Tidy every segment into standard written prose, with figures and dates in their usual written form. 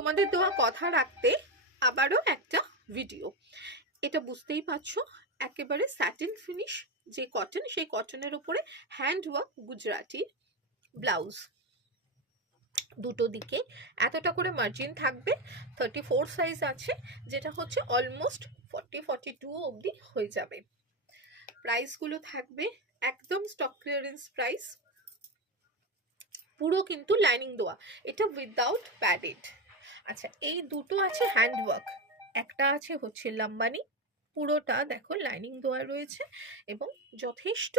তোমাদের দেওয়া কথা রাখতে আবারও একটা ভিডিও। এটা বুঝতেই পারছো, একেবারে স্যাটিন ফিনিশ যে কটন, সেই কটনের উপরে হ্যান্ড ওয়ার্ক গুজরাটি ব্লাউজ, দুটো দিকে এতটা করে মার্জিন থাকবে। 34 সাইজ আছে, যেটা হচ্ছে অলমোস্ট 40-42 অবধি হয়ে যাবে। প্রাইসগুলো থাকবে একদম স্টক ক্লিয়ারেন্স প্রাইস, পুরো কিন্তু লাইনিং দেওয়া, এটা উইদাউট প্যাডেড। আচ্ছা, এই দুটো আছে হ্যান্ডওয়ার্ক, একটা আছে হচ্ছে লাম্বানি, পুরোটা দেখো লাইনিং দেওয়া রয়েছে এবং যথেষ্ট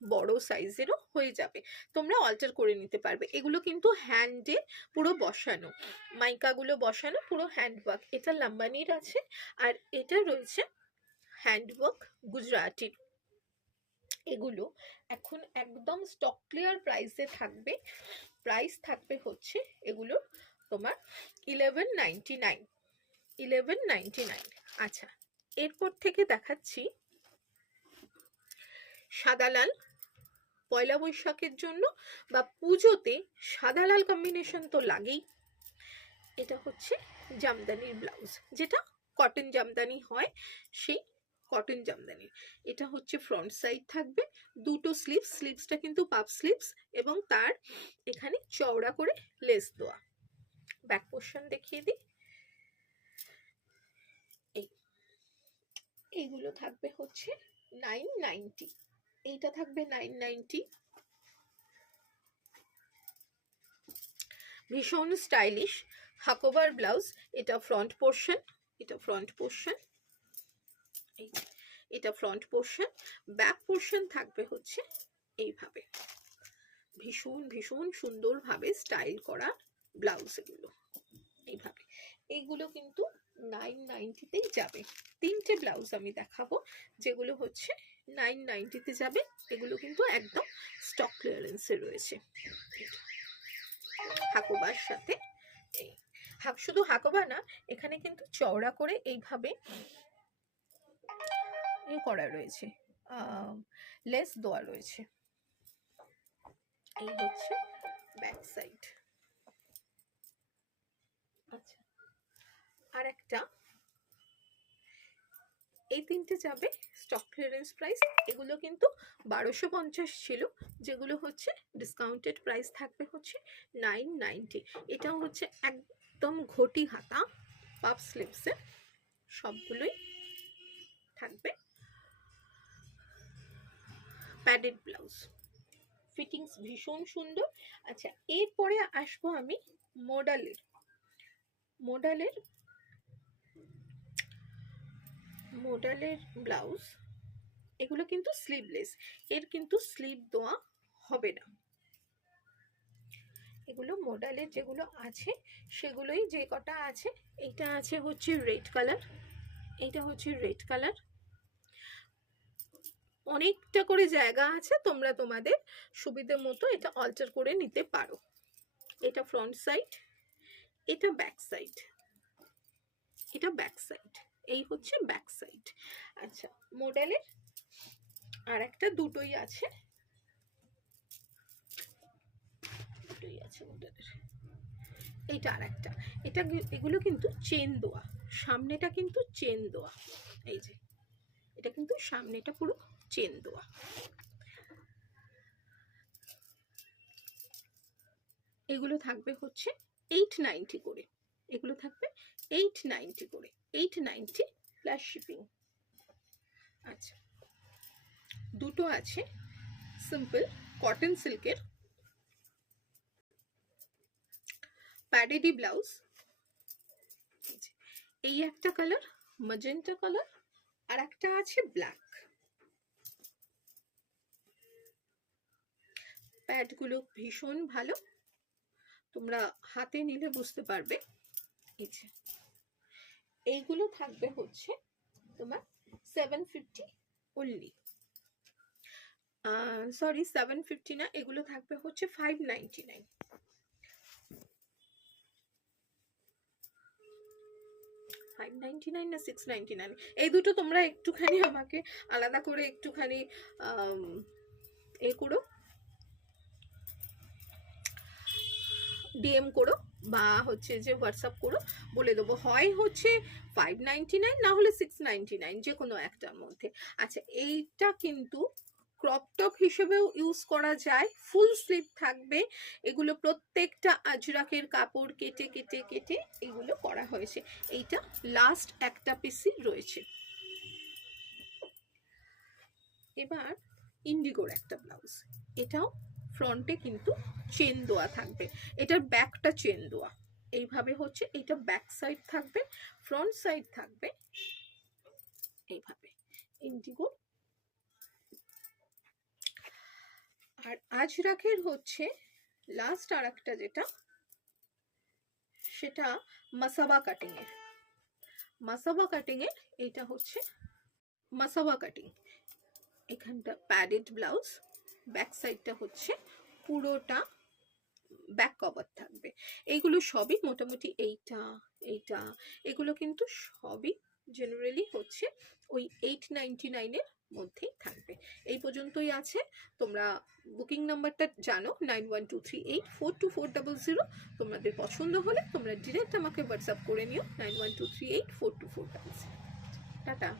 বড় সাইজেরও হয়ে যাবে, তোমরা অল্টার করে নিতে পারবে। এগুলো কিন্তু হ্যান্ডে পুরো বসানো, মাইকাগুলো বসানো, পুরো হ্যান্ডওয়ার্ক। এটা লাম্বানির আছে, আর এটা রয়েছে হ্যান্ডওয়ার্ক গুজরাটির। এগুলো এখন একদম স্টক ক্লিয়ার প্রাইসে থাকবে। প্রাইস থাকবে হচ্ছে এগুলোর তোমার 1199। আচ্ছা, এরপর থেকে দেখাচ্ছি সাদা লাল। পয়লা বৈশাখের জন্য বা পুজোতে সাদা লাল কম্বিনেশন তো লাগেই। এটা হচ্ছে জামদানির ব্লাউজ, যেটা কটন জামদানি হয়, সেই কটন জামদানি। এটা হচ্ছে ফ্রন্ট সাইড থাকবে, দুটো স্লিভস, স্লিভসটা কিন্তু পাফ স্লিভস এবং তার এখানে চওড়া করে লেস দেওয়া। ব্যাক পোর্শন দেখিয়ে দিই, এইগুলো থাকবে হচ্ছে 990, এইটা থাকবে 990। ভীষণ স্টাইলিশ হাকোবার ব্লাউজ। এটা ফ্রন্ট পোর্শন, এটা ফ্রন্ট পোর্শন, এটা ফ্রন্ট পোর্শন। ব্যাক পোর্শন থাকবে হচ্ছে এইভাবে, ভীষণ ভীষণ সুন্দরভাবে স্টাইল করা ব্লাউজ এগুলো এইভাবে। এইগুলো কিন্তু 990তেই যাবে। তিনটে ব্লাউজ আমি দেখাবো যেগুলো হচ্ছে 990তে যাবে। এগুলো কিন্তু একদম স্টক ক্লিয়ারেন্সে রয়েছে। হাকোবার সাথে শুধু হাকোবা না, এখানে কিন্তু চওড়া করে এইভাবে করা রয়েছে, লেস দেওয়া রয়েছে। এই হচ্ছে ব্যাক সাইড। আচ্ছা, আর একটা, এই তিনটে যাবে স্টক ক্লিয়ারেন্স প্রাইস। এগুলো কিন্তু 1250 ছিল, যেগুলো হচ্ছে ডিসকাউন্টেড প্রাইস থাকবে হচ্ছে 990। এটাও হচ্ছে একদম ঘটি হাতা পাফ স্লিভসে, সবগুলোই থাকবে প্যাডেড ব্লাউজ, ফিটিংস ভীষণ সুন্দর। আচ্ছা, এরপরে আসবো আমি মডেলের ব্লাউজ। এগুলো কিন্তু স্লিভলেস, এর কিন্তু স্লিভ দেওয়া হবে না। এগুলো মডেলের যেগুলো আছে সেগুলোই, যে কটা আছে, এইটা আছে হচ্ছে রেড কালার, এইটা হচ্ছে রেড কালার। অনেকটা করে জায়গা আছে, তোমরা তোমাদের সুবিধে মতো এটা অল্টার করে নিতে পারো। এটা ফ্রন্ট সাইড, এটা ব্যাক সাইড, এটা ব্যাক সাইড, এই হচ্ছে ব্যাক সাইড। আচ্ছা, মডেলের আর একটা দুটোই আছে, মডেলের এইটা আর একটা। এটা এগুলো কিন্তু চেন দেওয়া, সামনেটা কিন্তু চেন দেওয়া, এই যে এটা কিন্তু সামনেটা পুরো চেন দেওয়া। এগুলো থাকবে হচ্ছে 890 করে, এগুলো থাকবে 890 করে, 890 প্লাস শিপিং। আচ্ছা, দুটো আছে সিম্পল কটন সিল্কের প্যাডেডি ব্লাউজ। এই একটা কালার ম্যাজেন্টা কালার, আর একটা আছে ব্ল্যাক। প্যাডগুলো ভীষণ ভালো, তোমরা হাতে নিলে বুঝতে পারবে। এইগুলো থাকবে হচ্ছে তোমার 750 অনলি, সরি 750 না, এগুলো থাকবে হচ্ছে 599। না 699, এই দুটো তোমরা একটুখানি আমাকে আলাদা করে একটুখানি করো, ডিএম করো বা হচ্ছে যে হোয়াটসঅ্যাপ করো, বলে দেবো। হয় হচ্ছে 599, না হলে 699, যে কোনো একটার মধ্যে। আচ্ছা, এইটা কিন্তু ক্রপ টপ হিসেবেও ইউজ করা যায়, ফুল স্লিভ থাকবে। এগুলো প্রত্যেকটা আজরাকের কাপড় কেটে কেটে কেটে এগুলো করা হয়েছে। এইটা লাস্ট একটা পিসই রয়েছে। এবার ইন্ডিগোর একটা ব্লাউজ, এটাও ফ্রন্টে কিন্তু চেন দেওয়া থাকবে, এটার ব্যাকটা চেন দেওয়া এইভাবে হচ্ছে। এটা ব্যাক সাইড থাকবে, ফ্রন্ট সাইড থাকবে এইভাবে ইন্ডিগো। আর আজরাকের হচ্ছে লাস্ট আর একটা যেটা, সেটা মাসাবা কাটিং এর। মাসাবা কাটিং এর এইটা হচ্ছে মাসাবা কাটিং, এখানটা প্যাডেড ব্লাউজ, ব্যাক সাইডটা হচ্ছে পুরোটা ব্যাক কভার থাকবে। এইগুলো সবই মোটামুটি এইটা এইটা এগুলো কিন্তু সবই জেনারেলি হচ্ছে ওই 899 এর মধ্যেই থাকবে। এই পর্যন্তই আছে। তোমরা বুকিং নাম্বারটা জানো 9123842400। তোমাদের পছন্দ হলে তোমরা ডিরেক্ট আমাকে হোয়াটসঅ্যাপ করে নিও 9123842400। টাটা।